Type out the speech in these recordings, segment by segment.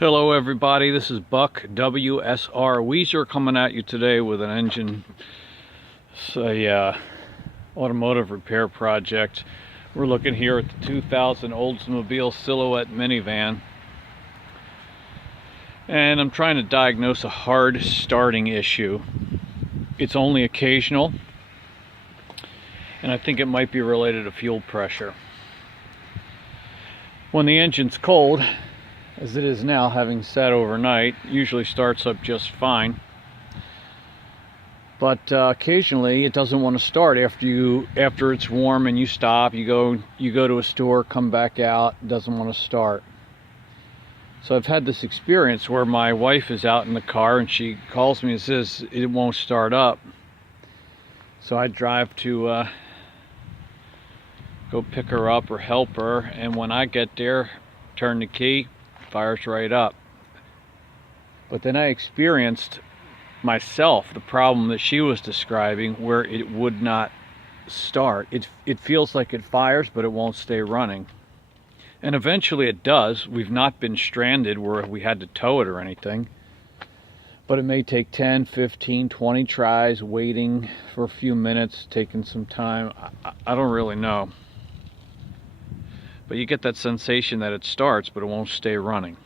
Hello everybody, this is Buck WSR Weezer coming at you today with an engine, automotive repair project. We're looking here at the 2000 Oldsmobile Silhouette minivan, and I'm trying to diagnose a hard starting issue. It's only occasional, and I think it might be related to fuel pressure. When the engine's cold, as it is now, having sat overnight, usually starts up just fine, but occasionally it doesn't want to start after it's warm and you stop, you go to a store, come back out, it doesn't want to start. So I've had this experience where my wife is out in the car and she calls me and says it won't start up. So I drive to go pick her up or help her, and when I get there, turn the key, fires right up. But then I experienced myself the problem that she was describing, where it would not start. It feels like it fires, but it won't stay running. And eventually it does. We've not been stranded where we had to tow it or anything, but it may take 10, 15, 20 tries, waiting for a few minutes, taking some time. I don't really know. But you get that sensation that it starts, but it won't stay running.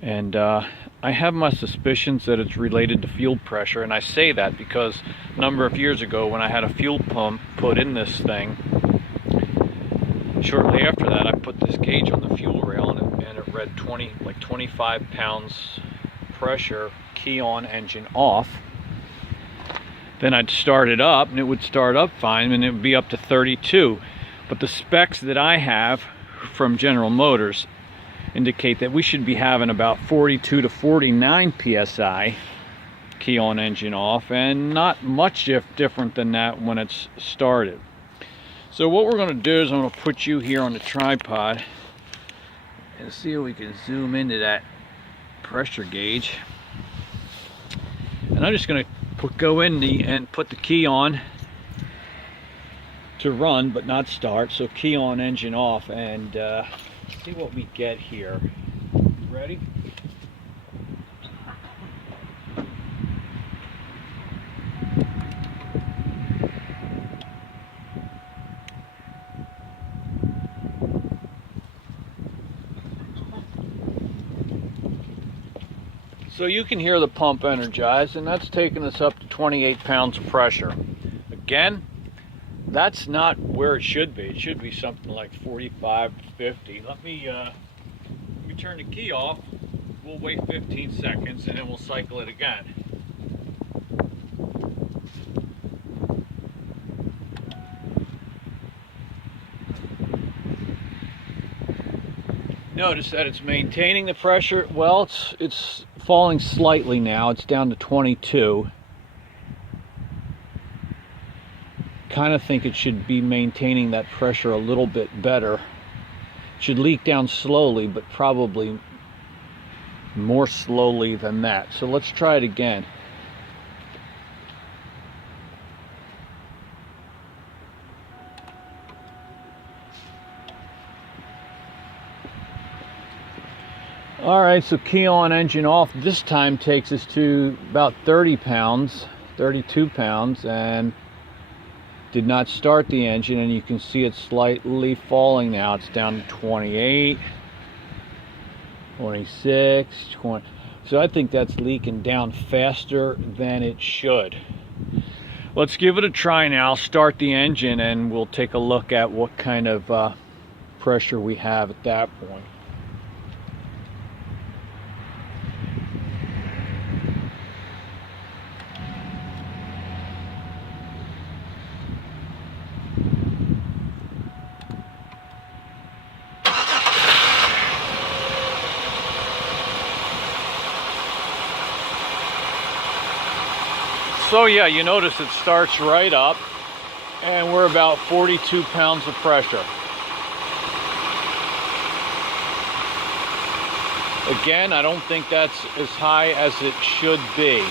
And I have my suspicions that it's related to fuel pressure, and I say that because a number of years ago when I had a fuel pump put in this thing, shortly after that I put this gauge on the fuel rail and it read 25 pounds pressure, key on, engine off. Then I'd start it up and it would start up fine and it would be up to 32. But the specs that I have from General Motors indicate that we should be having about 42 to 49 psi, key on, engine off, and not much different than that when it's started. So what we're going to do is I'm going to put you here on the tripod and see if we can zoom into that pressure gauge. And I'm just going to go in and put the key on to run but not start. So key on, engine off, and see what we get here. Ready? So you can hear the pump energized, and that's taking us up to 28 pounds of pressure. Again, that's not where it should be. It should be something like 45 to 50. Let me turn the key off. We'll wait 15 seconds and then we'll cycle it again. Notice that it's maintaining the pressure. Well, it's falling slightly now. It's down to 22. Kind of think it should be maintaining that pressure a little bit better. It should leak down slowly, but probably more slowly than that. So let's try it again. All right, so key on, engine off. This time takes us to about 30 pounds, 32 pounds, and did not start the engine, and you can see it slightly falling now. It's down to 28, 26, 20. So I think that's leaking down faster than it should. Let's give it a try now. Start the engine and we'll take a look at what kind of pressure we have at that point. So yeah, you notice it starts right up, and we're about 42 pounds of pressure. Again, I don't think that's as high as it should be.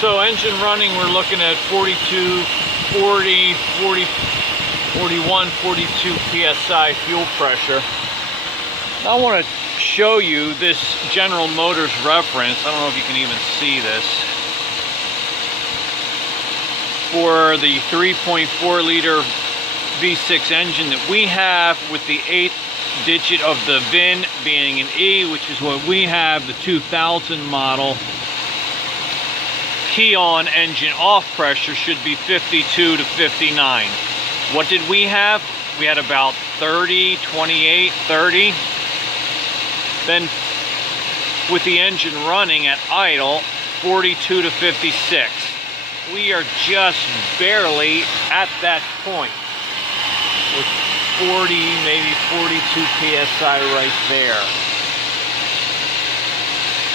So engine running, we're looking at 42, 40, 40, 41, 42 psi fuel pressure. I want to show you this General Motors reference. I don't know if you can even see this. For the 3.4 liter V6 engine that we have, with the 8th digit of the VIN being an E, which is what we have, the 2000 model, key on engine off pressure should be 52 to 59. What did we have? We had about 30, 28, 30. Then with the engine running at idle, 42 to 56. We are just barely at that point with 40, maybe 42 psi right there.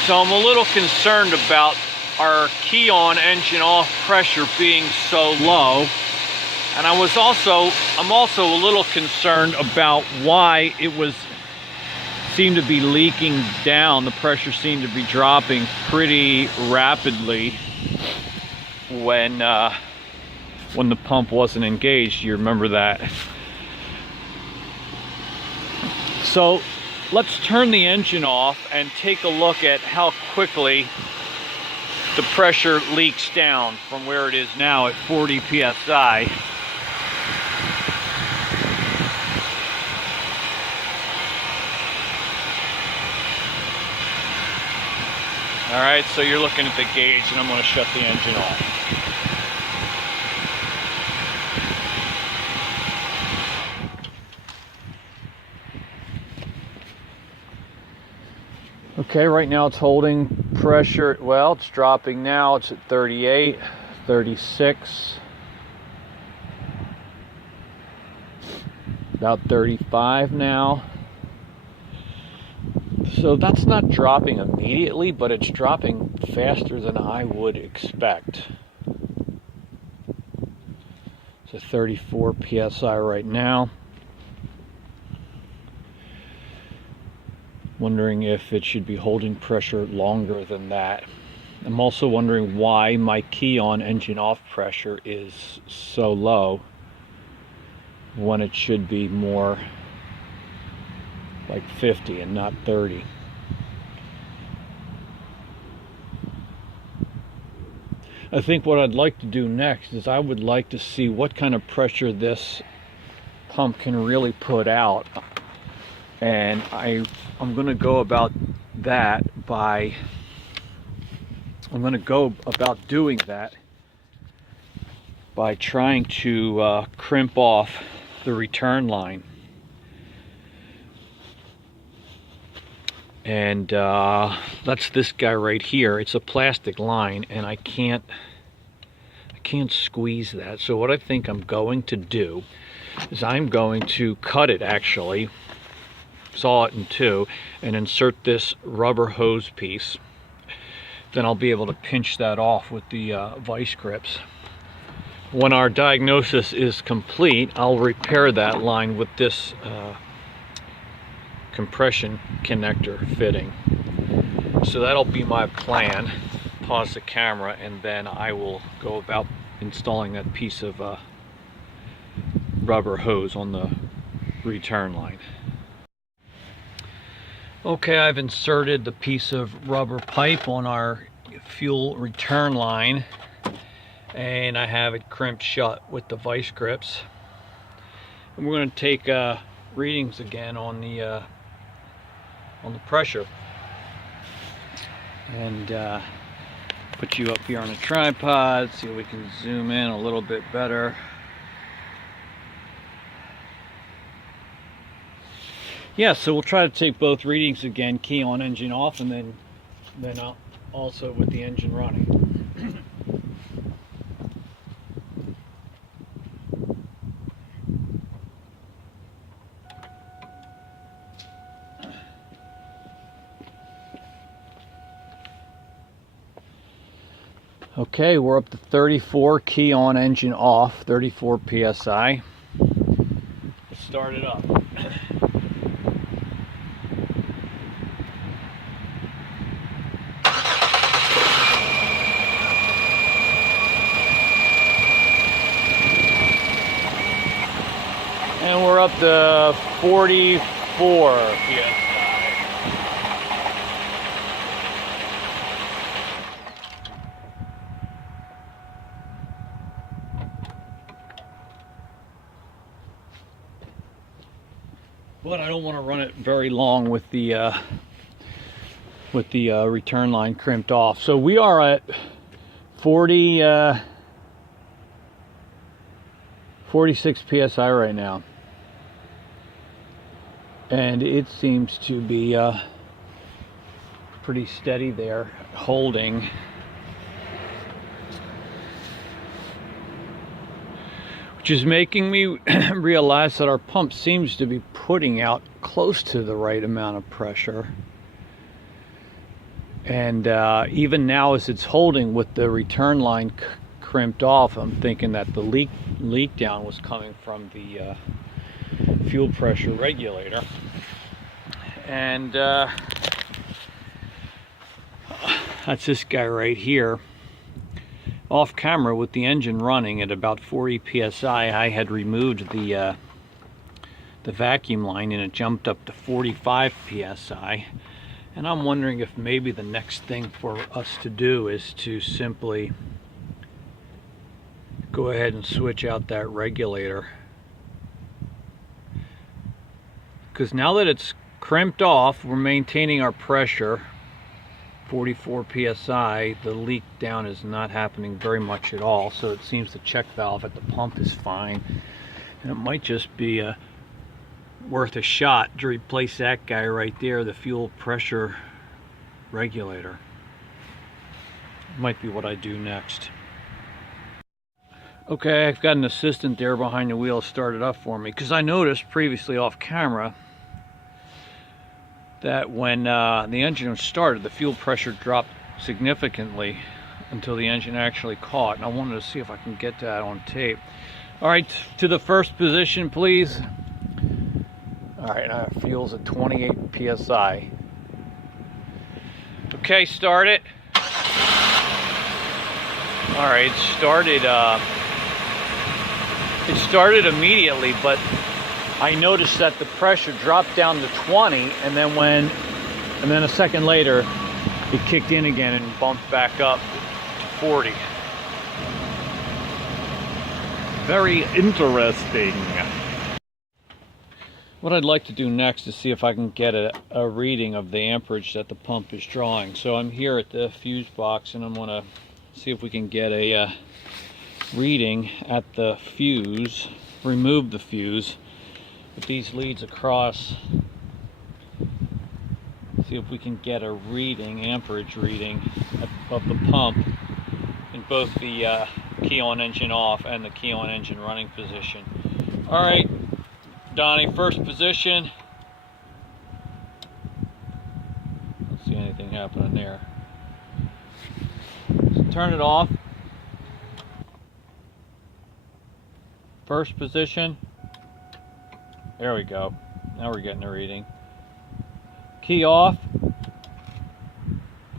So I'm a little concerned about our key on engine off pressure being so low. And I'm also a little concerned about why it seemed to be leaking down. The pressure seemed to be dropping pretty rapidly when the pump wasn't engaged. You remember that? So let's turn the engine off and take a look at how quickly the pressure leaks down from where it is now at 40 psi. All right, so you're looking at the gauge, and I'm going to shut the engine off. Okay, right now it's holding pressure. Well, it's dropping now. It's at 38, 36, about 35 now. So that's not dropping immediately, but it's dropping faster than I would expect. So 34 psi right now. Wondering if it should be holding pressure longer than that. I'm also wondering why my key on engine off pressure is so low when it should be more like 50 and not 30. I think what I'd like to do next is I would like to see what kind of pressure this pump can really put out. And I'm going to go about that by, I'm going to go about doing that by trying to crimp off the return line. And that's this guy right here. It's a plastic line, and I can't squeeze that. So what I think I'm going to do is I'm going to cut it, actually, saw it in two, and insert this rubber hose piece. Then I'll be able to pinch that off with the vice grips. When our diagnosis is complete, I'll repair that line with this compression connector fitting. So that'll be my plan. Pause the camera, and then I will go about installing that piece of rubber hose on the return line. Okay, I've inserted the piece of rubber pipe on our fuel return line, and I have it crimped shut with the vice grips. And we're going to take readings again on the pressure, and put you up here on a tripod, see if we can zoom in a little bit better. Yeah, so we'll try to take both readings again, key on, engine off, and then also with the engine running. Okay, we're up to 34, key on, engine off, 34 psi. Let's start it up. up to 44 psi. But I don't want to run it very long with the return line crimped off. So we are at 46 psi right now, and it seems to be pretty steady there, holding. Which is making me realize that our pump seems to be putting out close to the right amount of pressure. And even now, as it's holding with the return line crimped off, I'm thinking that the leak down was coming from the fuel pressure regulator. And that's this guy right here. Off camera, with the engine running at about 40 psi, I had removed the vacuum line, and it jumped up to 45 psi. And I'm wondering if maybe the next thing for us to do is to simply go ahead and switch out that regulator. Because now that it's crimped off, we're maintaining our pressure, 44 psi. The leak down is not happening very much at all, so it seems the check valve at the pump is fine. And it might just be worth a shot to replace that guy right there, the fuel pressure regulator. Might be what I do next. Okay, I've got an assistant there behind the wheel started up for me, because I noticed previously off camera that when the engine was started, the fuel pressure dropped significantly until the engine actually caught, and I wanted to see if I can get that on tape. All right, to the first position, please. All right, now fuel's at 28 psi. Okay, start it. All right, it started immediately, but I noticed that the pressure dropped down to 20, and then a second later, it kicked in again and bumped back up to 40. Very interesting. What I'd like to do next is see if I can get a reading of the amperage that the pump is drawing. So I'm here at the fuse box, and I'm going to see if we can get a reading at the fuse, remove the fuse with these leads across, see if we can get a reading, amperage reading of the pump in both the key on engine off and the key on engine running position. All right, Donnie, first position. Don't see anything happening there. So turn it off. First position. There we go. Now we're getting a reading. Key off.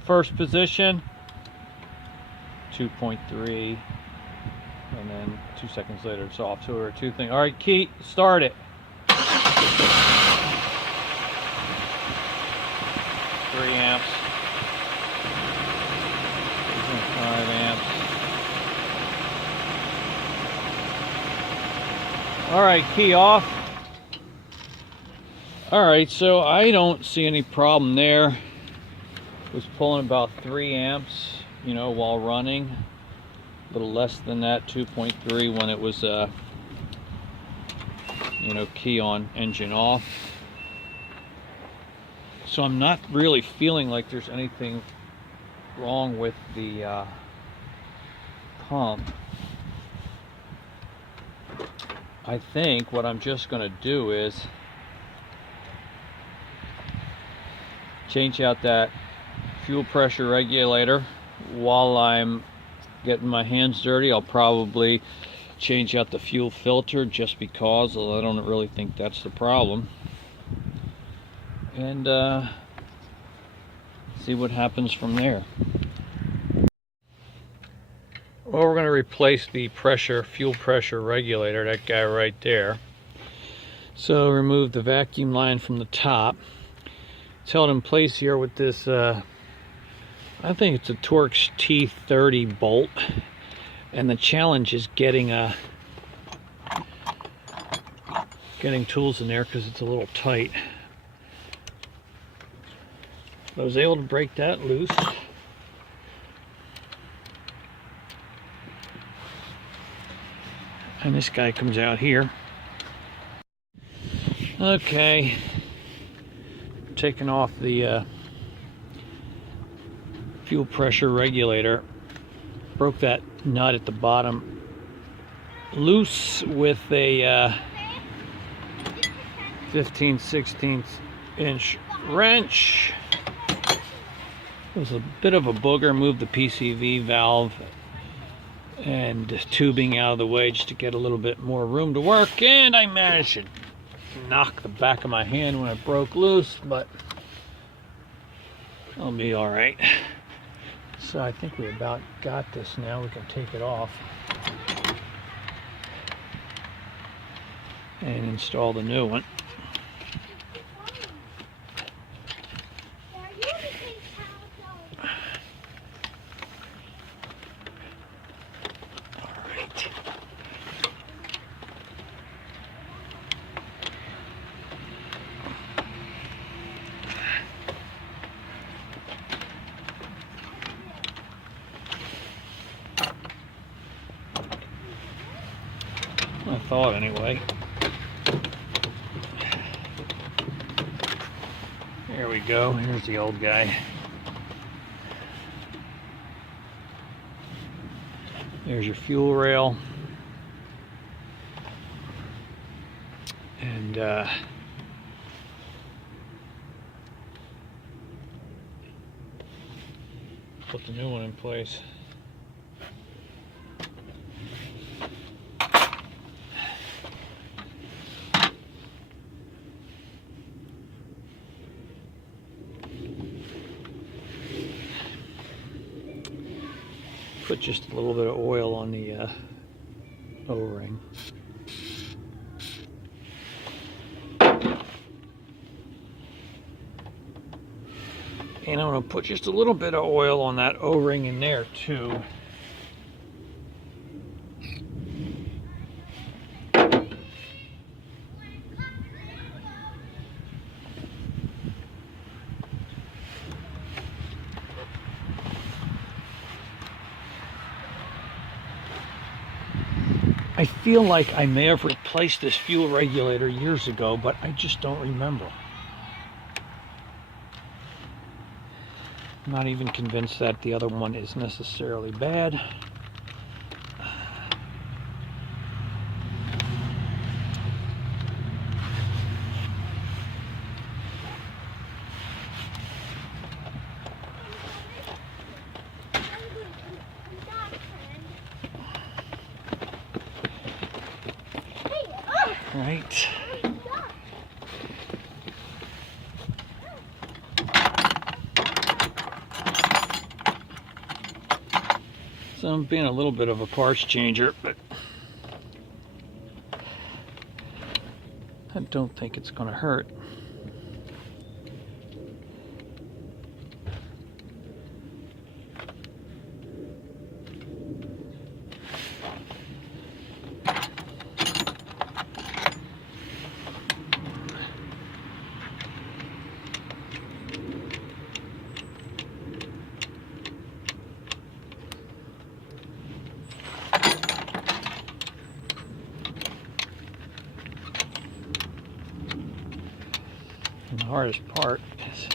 First position. 2.3. And then 2 seconds later it's off. So we're at 2 things. All right, key, start it. 3 amps. 5 amps. All right, key off. All right, so I don't see any problem there. It was pulling about 3 amps, you know, while running. A little less than that, 2.3 when it was, you know, key on, engine off. So I'm not really feeling like there's anything wrong with the pump. I think what I'm just going to do is change out that fuel pressure regulator. While I'm getting my hands dirty, I'll probably change out the fuel filter just because, although I don't really think that's the problem. And see what happens from there. Well, we're going to replace the fuel pressure regulator, that guy right there. So remove the vacuum line from the top. It's held in place here with this, I think it's a Torx T30 bolt. And the challenge is getting tools in there because it's a little tight. I was able to break that loose. And this guy comes out here. Okay, taking off the fuel pressure regulator. Broke that nut at the bottom loose with a 15/16 inch wrench. It was a bit of a booger. Moved the PCV valve and tubing out of the way just to get a little bit more room to work, and I managed to knock the back of my hand when it broke loose, but I'll be all right. So I think we about got this now. We can take it off and install the new one. I thought anyway. There we go. Here's the old guy. There's your fuel rail. And put the new one in place. Put just a little bit of oil on the O-ring. And I'm going to put just a little bit of oil on that O-ring in there too. I feel like I may have replaced this fuel regulator years ago, but I just don't remember. I'm not even convinced that the other one is necessarily bad. Right. So I'm being a little bit of a parts changer, but I don't think it's going to hurt. And the hardest part is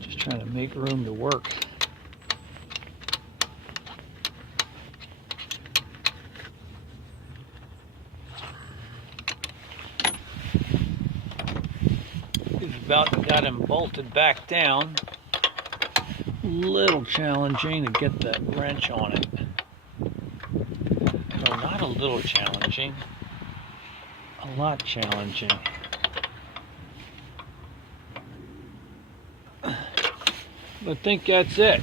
just trying to make room to work. We've about got him bolted back down. A little challenging to get that wrench on it. No, not a little challenging. A lot challenging. I think that's it.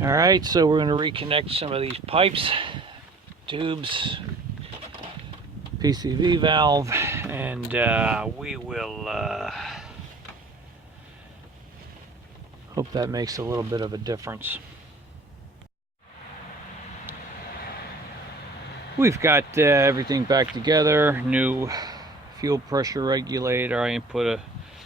Alright, so we're going to reconnect some of these pipes, tubes, PCV valve, and we will hope that makes a little bit of a difference. We've got everything back together. New fuel pressure regulator. I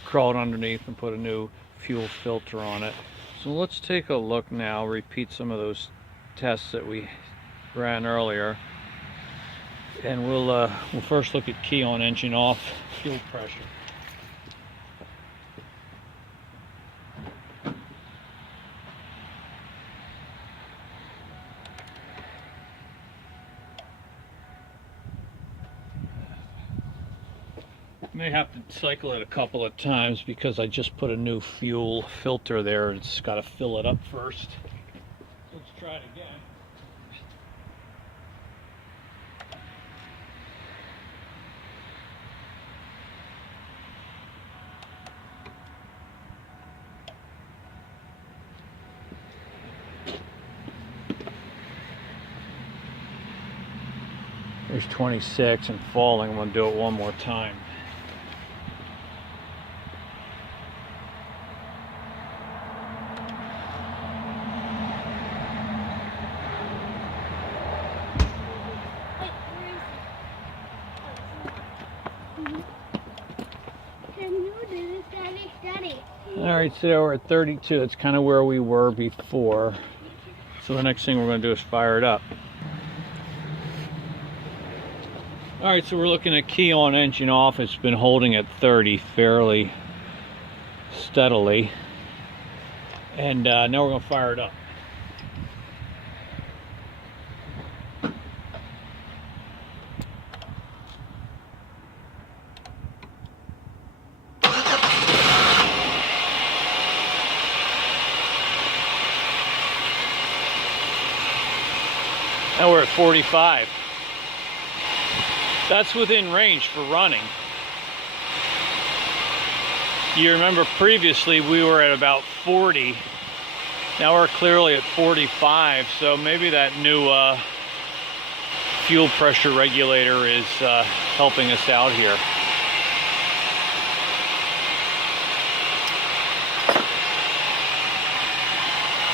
crawled underneath and put a new fuel filter on it. So let's take a look now, repeat some of those tests that we ran earlier. And we'll first look at key on, engine off, fuel pressure. May have to cycle it a couple of times because I just put a new fuel filter there. It's got to fill it up first. Let's try it again. There's 26 and falling. I'm going to do it one more time. Alright, so we're at 32. That's kind of where we were before. So the next thing we're going to do is fire it up. Alright, so we're looking at key on, engine off. It's been holding at 30 fairly steadily. And now we're going to fire it up. Now we're at 45. That's within range for running. You remember previously we were at about 40. Now we're clearly at 45, so maybe that new fuel pressure regulator is helping us out here.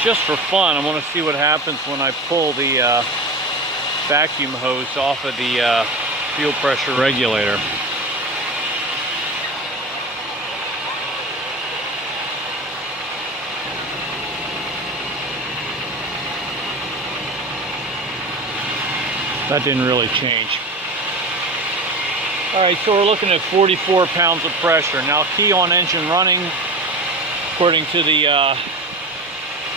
Just for fun, I want to see what happens when I pull the vacuum hose off of the fuel pressure regulator. That didn't really change. Alright, so we're looking at 44 pounds of pressure. Now key on, engine running, according to the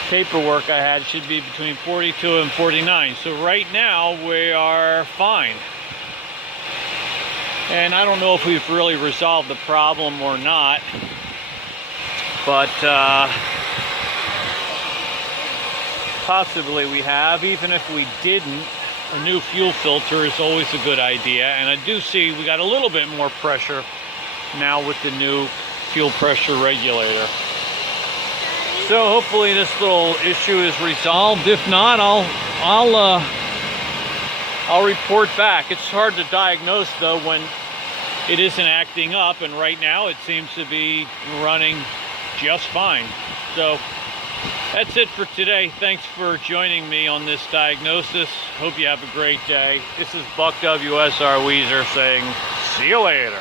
paperwork I had, should be between 42 and 49. So right now we are fine. And I don't know if we've really resolved the problem or not, but possibly we have. Even if we didn't, a new fuel filter is always a good idea. And I do see we got a little bit more pressure now with the new fuel pressure regulator. So hopefully this little issue is resolved. If not, I'll report back. It's hard to diagnose though when it isn't acting up, and right now it seems to be running just fine. So that's it for today. Thanks for joining me on this diagnosis. Hope you have a great day. This is Buck WSR Weezer saying, see you later.